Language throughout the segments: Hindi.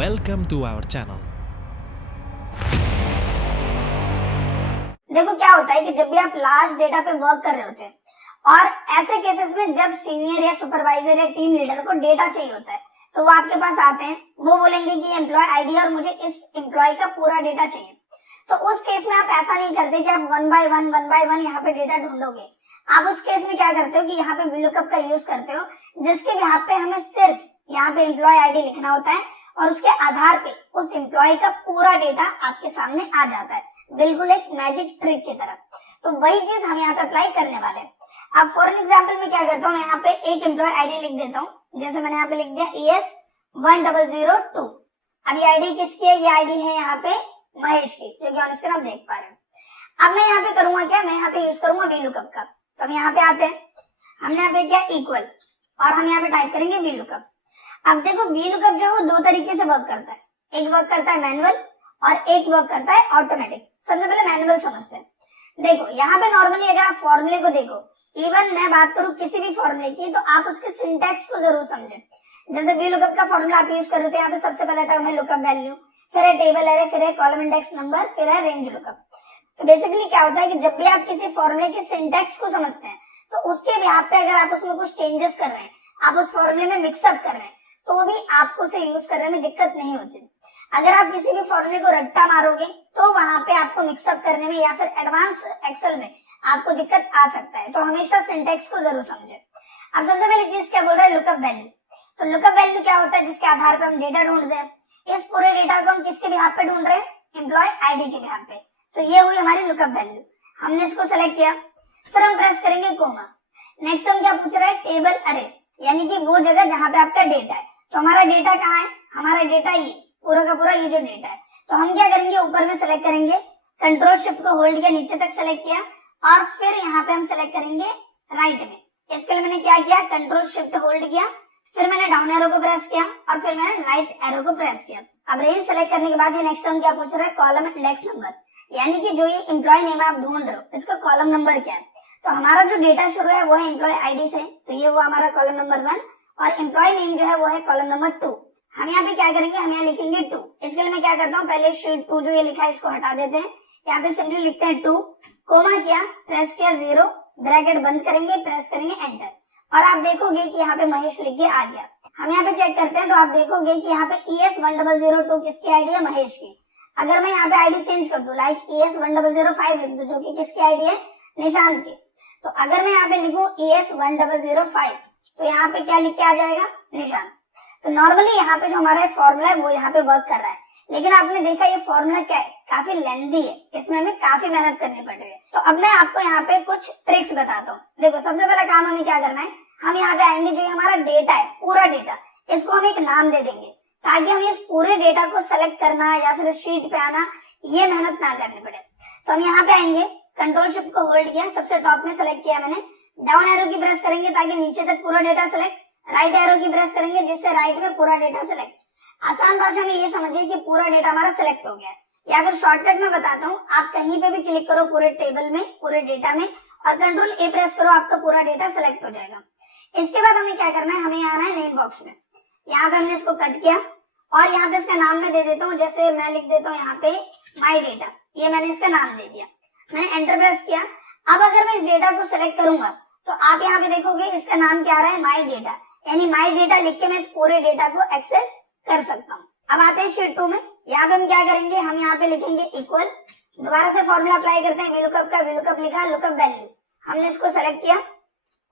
Welcome to our channel. देखो क्या होता है कि जब भी आप लार्ज डेटा पे वर्क कर रहे होते हैं और ऐसे केसेस में जब सीनियर या सुपरवाइजर या टीम लीडर को डेटा चाहिए होता है तो वो आपके पास आते हैं, वो बोलेंगे कि एम्प्लॉय आईडी और मुझे इस एम्प्लॉय का पूरा डेटा चाहिए। तो उस केस में आप ऐसा नहीं करते कि आप वन बाय वन यहाँ पे डेटा ढूंढोगे। आप उस केस में क्या करते हो कि यहाँ पे VLOOKUP का यूज करते हो, जिसके यहाँ पे हमें सिर्फ यहाँ पे एम्प्लॉय आईडी लिखना होता है और उसके आधार पे उस एम्प्लॉय का पूरा डेटा आपके सामने आ जाता है, बिल्कुल एक मैजिक ट्रिक की तरह। तो वही चीज हम यहाँ पे अप्लाई करने वाले हैं। अब फॉर एग्जाम्पल में क्या करता हूँ, मैं यहाँ पे एक एम्प्लॉय आईडी लिख देता हूँ, जैसे मैंने यहाँ पे लिख दिया ES1002। अब ये आईडी किसकी है? ये आईडी है यहाँ पे महेश की, जो कि ऑन स्क्रीन आप देख पा रहे हैं। अब मैं यहाँ पे करूंगा क्या, मैं यहाँ पे यूज करूंगा VLOOKUP का। तो हम यहाँ पे आते हैं, हमने यहाँ पे क्या इक्वल और हम यहाँ पे टाइप करेंगे VLOOKUP। अब देखो VLOOKUP जो है वो दो तरीके से वर्क करता है, एक वर्क करता है मैनुअल और एक वर्क करता है ऑटोमेटिक। सबसे पहले मैनुअल समझते हैं। देखो यहाँ पे नॉर्मली अगर आप फॉर्मूले को देखो, इवन मैं बात करूँ किसी भी फॉर्मूले की, तो आप उसके सिंटैक्स को जरूर समझे। जैसे VLOOKUP का फॉर्मूला आप यूज कर रहे हो तो यहाँ पे सबसे पहला टर्म है लुकअप वैल्यू, फिर है टेबल एरे, फिर है कॉलम इंडेक्स नंबर, फिर है रेंज लुकअप। तो बेसिकली क्या होता है कि जब भी आप किसी फॉर्मूले के सिंटैक्स को समझते हैं तो उसके बिहाफ पे अगर आप उसमें कुछ चेंजेस कर रहे हैं, आप उस फॉर्मूले में मिक्सअप कर रहे हैं, तो भी आपको उसे यूज करने में दिक्कत नहीं होती। अगर आप किसी भी फॉर्मूले को रट्टा मारोगे तो वहां पे आपको मिक्सअप करने में या फिर एडवांस एक्सेल में आपको दिक्कत आ सकता है। तो हमेशा सिंटैक्स को जरूर समझे। अब सबसे पहली चीज क्या बोल रहा है, लुकअप वैल्यू। तो लुकअप वैल्यू क्या होता है? जिसके आधार पर हम डेटा ढूंढते हैं। इस पूरे डेटा को हम किसके बिहाफ पे ढूंढ रहे हैं? एम्प्लॉय आईडी के बिहाफ पे। तो ये हुई हमारी लुकअप वैल्यू। हमने इसको सेलेक्ट किया, फिर हम प्रेस करेंगे कोमा। नेक्स्ट हम क्या पूछ रहा है? टेबल अरे, यानी कि वो जगह जहां पे आपका डेटा है। तो हमारा डेटा कहाँ है? हमारा डेटा ये पूरा का पूरा ये जो डेटा है। तो हम क्या करेंगे, ऊपर में सेलेक्ट करेंगे, कंट्रोल शिफ्ट को होल्ड किया, नीचे तक सेलेक्ट किया और फिर यहाँ पे हम सेलेक्ट करेंगे राइट में। इसके लिए मैंने क्या किया, कंट्रोल शिफ्ट होल्ड किया, फिर मैंने डाउन एरो को प्रेस किया और फिर मैंने राइट एरो को प्रेस किया। अब रेंज सेलेक्ट करने के बाद ये नेक्स्ट हम क्या पूछ रहा है, कॉलम इंडेक्स नंबर, यानी कि जो ये एम्प्लॉय नेम आप ढूंढ रहे हो इसका कॉलम नंबर क्या है। तो हमारा जो डेटा शुरू है वो है एम्प्लॉय आईडी से, तो ये हुआ हमारा कॉलम नंबर 1 और एम्प्लॉय नेम जो है वो है कॉलम नंबर 2। हम यहाँ पे क्या करेंगे, हम यहाँ लिखेंगे 2। इसके लिए मैं क्या करता हूँ, पहले शीट 2 जो ये लिखा है इसको हटा देते हैं, यहाँ पे सिंपली लिखते हैं 2, कोमा किया, प्रेस किया 0, ब्रैकेट बंद करेंगे, प्रेस करेंगे एंटर और आप देखोगे कि यहाँ पे महेश लिख के आ गया। हम यहाँ पे चेक करते हैं तो आप देखोगे कि यहाँ पे ES1002 किसकी आईडी है? महेश की। अगर मैं यहाँ पे आईडी चेंज कर दूं, लाइक ES1005 लिख दूं, जो कि किसकी आईडी है? निशांत की। तो अगर मैं यहाँ पे लिखूं ES1005 तो यहाँ पे क्या लिख के आ जाएगा? निशांत। तो नॉर्मली यहाँ पे जो हमारा फॉर्मूला है वो यहाँ पे वर्क कर रहा है, लेकिन आपने देखा ये फॉर्मूला क्या है, काफी लेंथी है, इसमें हमें काफी मेहनत करनी पड़ रही है। तो अब मैं आपको यहाँ पे कुछ ट्रिक्स बताता हूँ। देखो सबसे पहला काम हमें क्या करना है, हम यहाँ पे आएंगे, जो हमारा डेटा है पूरा डेटा, इसको हम एक नाम दे देंगे ताकि हम इस पूरे डेटा को सेलेक्ट करना या फिर शीट पे आना ये मेहनत ना करनी पड़े। तो हम यहाँ पे आएंगे, कंट्रोल शिफ्ट को होल्ड किया, सबसे टॉप में सेलेक्ट किया मैंने, डाउन एरो की प्रेस करेंगे ताकि नीचे तक पूरा डेटा सेलेक्ट, राइट एरो की प्रेस करेंगे जिससे राइट में पूरा डेटा सेलेक्ट। आसान भाषा में ये समझिए कि पूरा डेटा हमारा सेलेक्ट हो गया। या फिर शॉर्टकट में बताता हूँ, आप कहीं पे भी क्लिक करो पूरे टेबल में, पूरे डेटा में और कंट्रोल ए प्रेस करो, आपका पूरा डेटा सेलेक्ट हो जाएगा। इसके बाद हमें क्या करना है, हमें आना है नेम बॉक्स में। यहाँ पे हमने इसको कट किया और यहाँ पे इसका नाम मैं दे देता हूँ, जैसे मैं लिख देता हूँ यहाँ पे माई डेटा, ये मैंने इसका नाम दे दिया, मैंने एंटर प्रेस किया। अब अगर मैं इस डेटा को सिलेक्ट करूंगा तो आप यहाँ पे देखोगे इसका नाम क्या आ रहा है, माई डेटा, यानी माई डेटा लिख के मैं इस पूरे डेटा को एक्सेस कर सकता हूँ। अब आते हैं शीट 2 में, यहाँ पे हम क्या करेंगे, हम यहाँ पे लिखेंगे इक्वल, दोबारा से फॉर्मूला अप्लाई करते हैं VLOOKUP का, VLOOKUP लिखा, लुकअप वैल्यू, हमने इसको सेलेक्ट किया,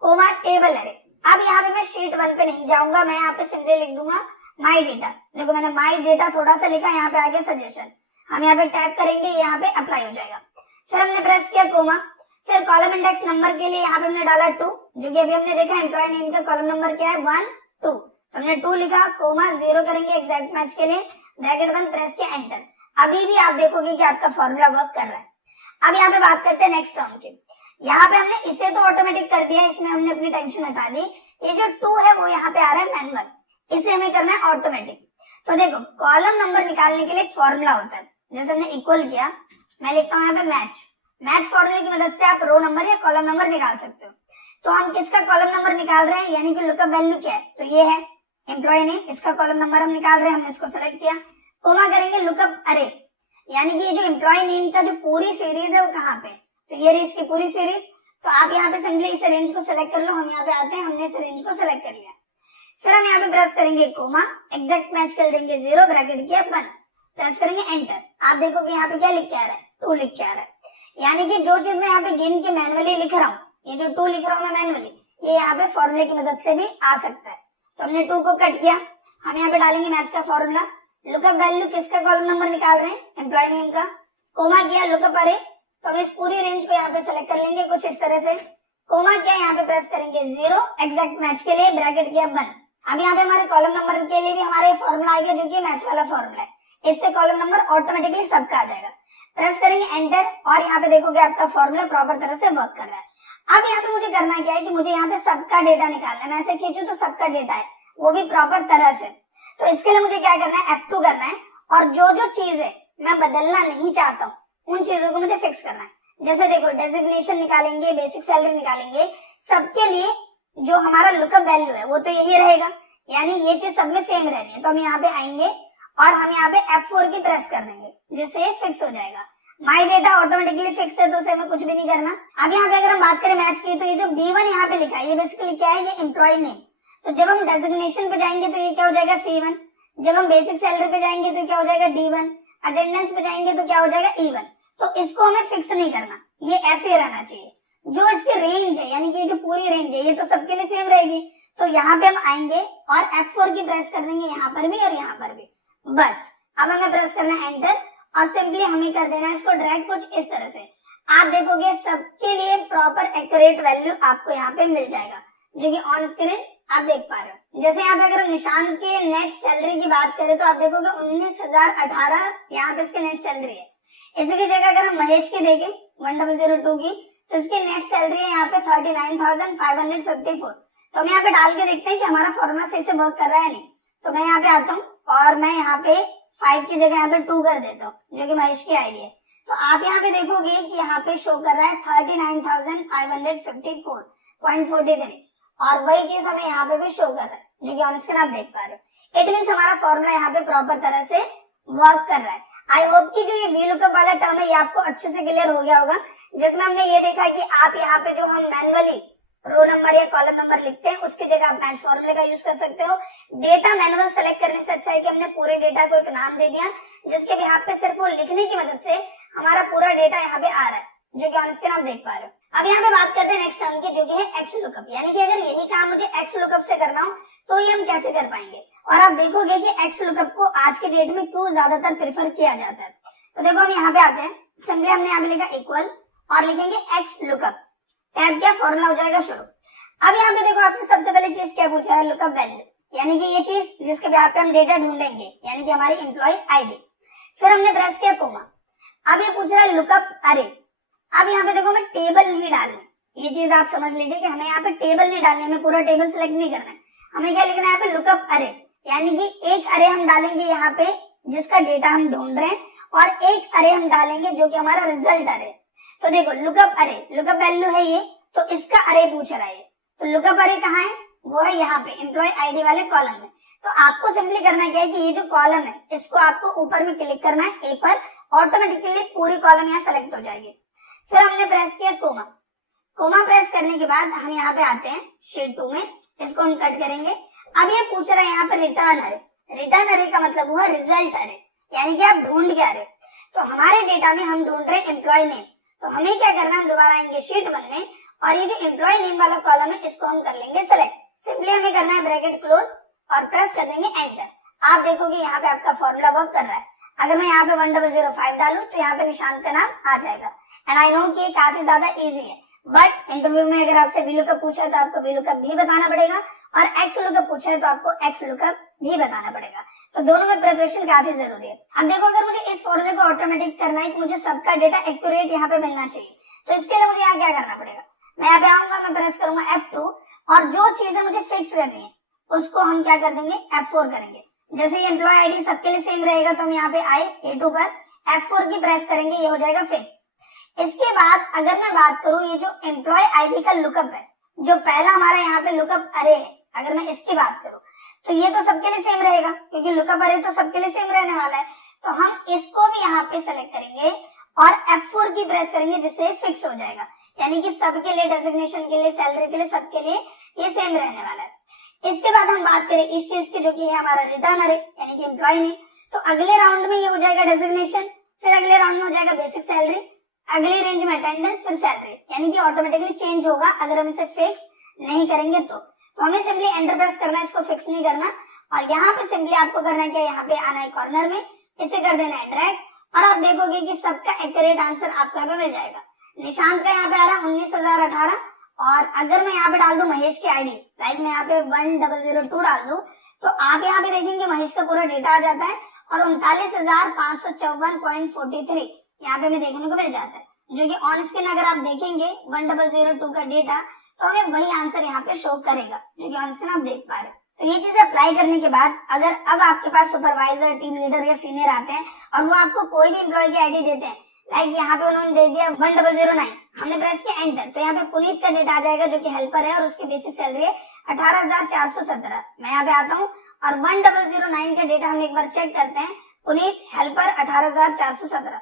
कोमा टेबल एरे। अब यहाँ पे मैं शीट 1 पे नहीं जाऊंगा, मैं यहाँ पे सिंपली लिख दूंगा माई डेटा। देखो मैंने माई डेटा थोड़ा सा लिखा, यहाँ पे आगे सजेशन, हम यहाँ पे टाइप करेंगे, यहाँ पे अप्लाई हो जाएगा। फिर हमने प्रेस किया कोमा, फिर कॉलम इंडेक्स नंबर के लिए यहाँ पे हमने डाला 2, जो कि अभी हमने देखा एम्प्लॉय नेम का कॉलम नंबर क्या है 1 2, तो हमने 2 लिखा, कोमा 0 करेंगे एग्जैक्ट मैच के लिए, ब्रैकेट बंद, प्रेस किया एंटर। अभी भी आप देखोगे कि आपका फॉर्मूला वर्क कर रहा है। अब यहाँ पे बात करते हैं नेक्स्ट टर्म की। यहाँ पे हमने इसे तो ऑटोमेटिक कर दिया, इसमें हमने अपनी टेंशन हटा दी। ये जो 2 है वो यहाँ पे आ रहा है मैनुअल, इसे हमें करना है ऑटोमेटिक। तो देखो कॉलम नंबर निकालने के लिए एक फॉर्मूला होता है, जैसे हमने इक्वल किया, मैं लिखता हूँ यहाँ पे मैच फॉर्मूले की मदद से आप रो नंबर या कॉलम नंबर निकाल सकते हो। तो हम किसका कॉलम नंबर निकाल रहे हैं, यानी कि लुकअप वैल्यू क्या है, तो ये है एम्प्लॉय नेम, इसका कॉलम नंबर हम निकाल रहे हैं, हमने इसको सेलेक्ट किया, कोमा करेंगे लुकअप अरे, यानी कि ये जो एम्प्लॉय नेम का जो पूरी सीरीज है वो कहाँ पे, तो ये रही इसकी पूरी सीरीज। तो आप यहाँ पे सिंपली इस रेंज को सिलेक्ट कर लो, हम यहाँ पे आते हैं, हमने इस रेंज को सिलेक्ट कर लिया। फिर हम यहाँ पे प्रेस करेंगे कोमा, एग्जैक्ट मैच कर देंगे 0 ब्रैकेट के बंद, प्रेस करेंगे एंटर। आप देखोगे यहाँ पे क्या लिख के आ रहा है, 2 लिख के आ रहा है, यानी कि जो चीज मैं यहाँ पे गिन के मैनुअली लिख रहा हूँ, ये जो 2 लिख रहा हूँ मैं मैनुअली, ये यहाँ पे फॉर्मूले की मदद से भी आ सकता है। तो हमने 2 को कट किया, हम यहाँ पे डालेंगे मैच का फॉर्मूला, लुकअप वैल्यू किसका कॉलम नंबर निकाल रहे हैं, एम्प्लॉय नेम का, कोमा किया लुकअप अरे, तो हम इस पूरी रेंज को यहाँ पे सेलेक्ट कर लेंगे कुछ इस तरह से, कोमा किया यहाँ पे प्रेस करेंगे 0 एग्जैक्ट मैच के लिए ब्रैकेट किया बंद। अब यहाँ पे हमारे कॉलम नंबर के लिए भी हमारे फॉर्मूला आएगा जो कि मैच वाला फॉर्मूला है, इससे कॉलम नंबर ऑटोमेटिकली सबका आ जाएगा। प्रेस करेंगे एंटर और यहाँ पे देखोगे आपका फॉर्मूला प्रॉपर तरह से वर्क कर रहा है। अब यहाँ पे मुझे करना क्या है कि मुझे यहाँ पे सबका डेटा निकालना है, मैं ऐसे खींचू तो सबका डेटा है वो भी प्रॉपर तरह से। तो इसके लिए मुझे क्या करना है, F2 करना है और जो जो चीज है मैं बदलना नहीं चाहता हूँ उन चीजों को मुझे फिक्स करना है। जैसे देखो डेजिग्नेशन निकालेंगे, बेसिक सैलरी निकालेंगे, सबके लिए जो हमारा लुकअप वैल्यू है वो तो यही रहेगा, यानी ये चीज सब में सेम रहनी है। तो हम यहाँ पे आएंगे और हम यहाँ पे F4 की प्रेस कर देंगे जिससे ये फिक्स हो जाएगा। माई डेटा ऑटोमेटिकली फिक्स है तो उसे हमें कुछ भी नहीं करना। अब यहाँ पे अगर हम बात करें मैच की, तो ये जो B1 यहाँ पे लिखा है ये बेसिकली क्या है, ये एम्प्लॉय नेम। तो जब हम डेजिग्नेशन पे जाएंगे तो ये क्या हो जाएगा C1, जब हम बेसिक सैलरी पे जाएंगे तो क्या हो जाएगा D1, अटेंडेंस पे जाएंगे तो क्या हो जाएगा E1। तो इसको हमें फिक्स नहीं करना, ये ऐसे ही रहना चाहिए। जो इसकी रेंज है यानी कि जो पूरी रेंज है ये तो सबके लिए सेम रहेगी। तो यहाँ पे हम आएंगे और F4 की प्रेस कर देंगे यहाँ पर भी और यहाँ पर भी, बस। अब हमें प्रेस करना है एंटर और सिंपली हमें कर देना है इसको ड्रैग कुछ इस तरह से। आप देखोगे सबके लिए प्रॉपर एक्यूरेट वैल्यू आपको यहाँ पे मिल जाएगा जो कि ऑन स्क्रीन आप देख पा रहे हो। जैसे यहाँ पे अगर निशान के नेट सैलरी की बात करें तो आप देखोगे 19,018 यहाँ पे इसकी नेट सैलरी है। इसी की जगह अगर हम महेश की देखें 1002 की तो इसकी नेट सैलरी है यहाँ पे 39,554। तो हम यहाँ पे डाल के देखते हैं कि हमारा फॉर्मूला सही से वर्क कर रहा है नहीं। तो मैं यहाँ पे आता हूँ और मैं यहाँ पे 5 की जगह यहाँ पे 2 कर देता हूँ जो कि महेश की आईडी है। तो आप यहाँ पे देखोगे कि यहाँ पे शो कर रहा है 39,554.43 और वही चीज हमें यहाँ पे भी शो कर रहा है जो कि ऑन स्क्रीन आप देख पा रहे हो। इट मींस हमारा फॉर्मूला यहाँ पे प्रॉपर तरह से वर्क कर रहा है। आई होप कि जो ये VLOOKUP वाला टर्म है ये आपको अच्छे से क्लियर हो गया होगा, जिसमें हमने ये देखा कि आप यहाँ पे जो हम मैनुअली रो नंबर या कॉलम नंबर लिखते हैं उसकी जगह आप मैच फॉर्मूले का यूज कर सकते हो। डेटा मैनुअल सेलेक्ट करने से अच्छा है कि हमने पूरे डेटा को एक नाम दे दिया जिसके भी यहाँ पे सिर्फ वो लिखने की मदद से हमारा पूरा डेटा यहाँ पे आ रहा है जो कि ऑन स्क्रीन आप देख पा रहे हो। अब यहाँ पे बात करते हैं नेक्स्ट टर्म की जो कि है XLOOKUP, यानी कि अगर यही काम मुझे XLOOKUP से करना हो तो ये हम कैसे कर पाएंगे। और आप देखोगे कि XLOOKUP को आज के डेट में क्यों ज्यादातर प्रेफर किया जाता है। तो देखो हम यहाँ पे आते हैं, सिंपली हमने यहाँ पे लिखा इक्वल और लिखेंगे XLOOKUP, टैब क्या फॉर्मूला हो जाएगा शुरू। अब यहाँ पे देखो आपसे सबसे पहले चीज क्या पूछा है, लुकअप वैल्यू, यानी कि ये चीज जिसके बेस पे हम डेटा ढूंढेंगे यानी कि हमारी एम्प्लॉय आईडी। फिर हमने प्रेस किया कोमा। अब ये पूछ रहा है लुकअप अरे। अब यहाँ पे देखो हमें टेबल नहीं डालना, ये चीज आप समझ लीजिए कि हमें यहाँ पे टेबल नहीं डालनी, हमें पूरा टेबल सिलेक्ट नहीं करना है। हमें क्या लिखना है यहाँ पे लुकअप अरे, यानी कि एक अरे हम डालेंगे यहाँ पे जिसका डेटा हम ढूंढ रहे हैं और एक अरे हम डालेंगे जो कि हमारा रिजल्ट अरे। तो देखो लुकअप अरे, लुकअप वैल्यू है ये, तो इसका अरे पूछ रहा है। तो लुकअप अरे कहाँ है, वो है यहाँ पे एम्प्लॉय आईडी वाले कॉलम में। तो आपको सिंपली करना क्या है कि ये जो कॉलम है इसको आपको ऊपर में क्लिक करना है, ए पर, ऑटोमेटिकली पूरी कॉलम यहाँ सेलेक्ट हो जाएगी। फिर हमने प्रेस किया कोमा। कोमा प्रेस करने के बाद हम यहाँ पे आते हैं शीट 2 में, इसको हम कट करेंगे। अब ये पूछ रहा है यहाँ पे रिटर्न अरे। रिटर्न अरे का मतलब हुआ रिजल्ट अरे, यानी कि आप ढूंढ के अरे। तो हमारे डेटा में हम ढूंढ रहे हैं एम्प्लॉय नेम, तो हमें क्या करना है, हम दोबारा आएंगे शीट 1 में और ये जो एम्प्लॉय नेम वाला कॉलम है इसको हम कर लेंगे सेलेक्ट। सिंपली हमें करना है ब्रैकेट क्लोज और प्रेस कर देंगे एंटर। आप देखोगे यहाँ पे आपका फॉर्मूला वर्क कर रहा है। अगर मैं यहाँ पे 1005 डालूं तो यहाँ पे निशान का नाम आ जाएगा। एंड आई नो कि ये काफी ज्यादा इजी है, बट इंटरव्यू में अगर आपसे VLOOKUP पूछा है तो आपको VLOOKUP भी बताना पड़ेगा और XLOOKUP पूछा है तो आपको XLOOKUP भी बताना पड़ेगा। तो दोनों में प्रिपरेशन काफी जरूरी है। अब देखो अगर मुझे इस फॉर्मूले को ऑटोमेटिक करना है कि मुझे सबका डेटा एक्यूरेट यहाँ पे मिलना चाहिए, तो इसके लिए मुझे यहाँ क्या करना पड़ेगा, मैं यहाँ पे आऊंगा, मैं प्रेस करूंगा F2 और जो चीजें मुझे फिक्स करनी है उसको हम क्या कर देंगे, F4 करेंगे। जैसे ये एम्प्लॉय आईडी सबके लिए सेम रहेगा तो हम यहाँ पे आए A2 पर F4 की प्रेस करेंगे, ये हो जाएगा फिक्स। इसके बाद अगर मैं बात करूं ये जो एम्प्लॉय आईडी का लुकअप है, जो पहला हमारा यहाँ पे लुकअप अरे है, अगर मैं इसकी बात करूं तो ये तो सबके लिए सेम रहेगा क्योंकि लुकअप अरे तो सबके लिए सेम रहने वाला है। तो हम इसको भी यहाँ पे सेलेक्ट करेंगे और F4 की प्रेस करेंगे जिससे फिक्स हो जाएगा, यानी कि सबके लिए, डेजिग्नेशन के लिए, सैलरी के लिए, सबके लिए ये सेम रहने वाला है। इसके बाद हम बात करें इस चीज की जो कि है हमारा रिटर्नर है यानी कि एम्प्लॉय ने, तो अगले राउंड में ये हो जाएगा डेजिग्नेशन, फिर अगले राउंड में हो जाएगा बेसिक सैलरी, अगली रेंज में अटेंडेंस, फिर सैलरी, यानी कि ऑटोमेटिकली चेंज होगा अगर हम इसे फिक्स नहीं करेंगे तो हमें सिंपली एंटर प्रेस करना है, इसको फिक्स नहीं करना। और यहाँ पे सिंपली आपको करना है क्या, यहाँ पे आना है कॉर्नर में, इसे कर देना है ड्रैग और आप देखोगे कि सबका एक्यूरेट आंसर आपको यहाँ पे मिल जाएगा। निशांत का यहाँ पे आ रहा है 19,018 और अगर मैं यहाँ पे डाल दूं महेश की आईडी, लाइक मैं यहाँ पे 1002 डाल दूं तो आप यहाँ पे देखेंगे महेश का पूरा डेटा आ जाता है और 39,554.43 यहाँ पे हमें देखने को मिल जाता है, जो कि ऑन स्क्रीन अगर आप देखेंगे 1002 का डेटा तो हमें वही आंसर यहाँ पे शो करेगा जो कि ऑन स्क्रीन आप देख पा रहे हैं। तो ये चीजें अप्लाई करने के बाद अगर अब आपके पास सुपरवाइजर, टीम लीडर या सीनियर आते हैं और वो आपको कोई भी एम्प्लॉय की आईडी देते हैं, लाइक यहाँ पे उन्होंने दे दिया 1009, हमने प्रेस किया एंटर, तो यहाँ पे पुनीत का डेटा आ जाएगा जो कि हेल्पर है और उसकी बेसिक सैलरी है 18,417। मैं यहाँ पे आता हूँ और 1009 का डेटा हम एक बार चेक करते हैं, पुनीत हेल्पर 18,417।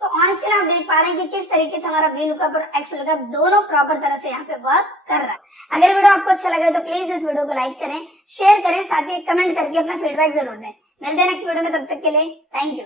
तो ऑन स्क्रीन आप देख पा रहे हैं कि किस तरीके से हमारा वी लुकअप और एक्स लुकअप दोनों प्रॉपर तरह से यहाँ पे वर्क कर रहा है। अगर वीडियो आपको अच्छा लगे तो प्लीज इस वीडियो को लाइक करें, शेयर करें, साथ ही कमेंट करके अपना फीडबैक जरूर दें। मिलते हैं नेक्स्ट वीडियो में, तब तक के लिए थैंक यू।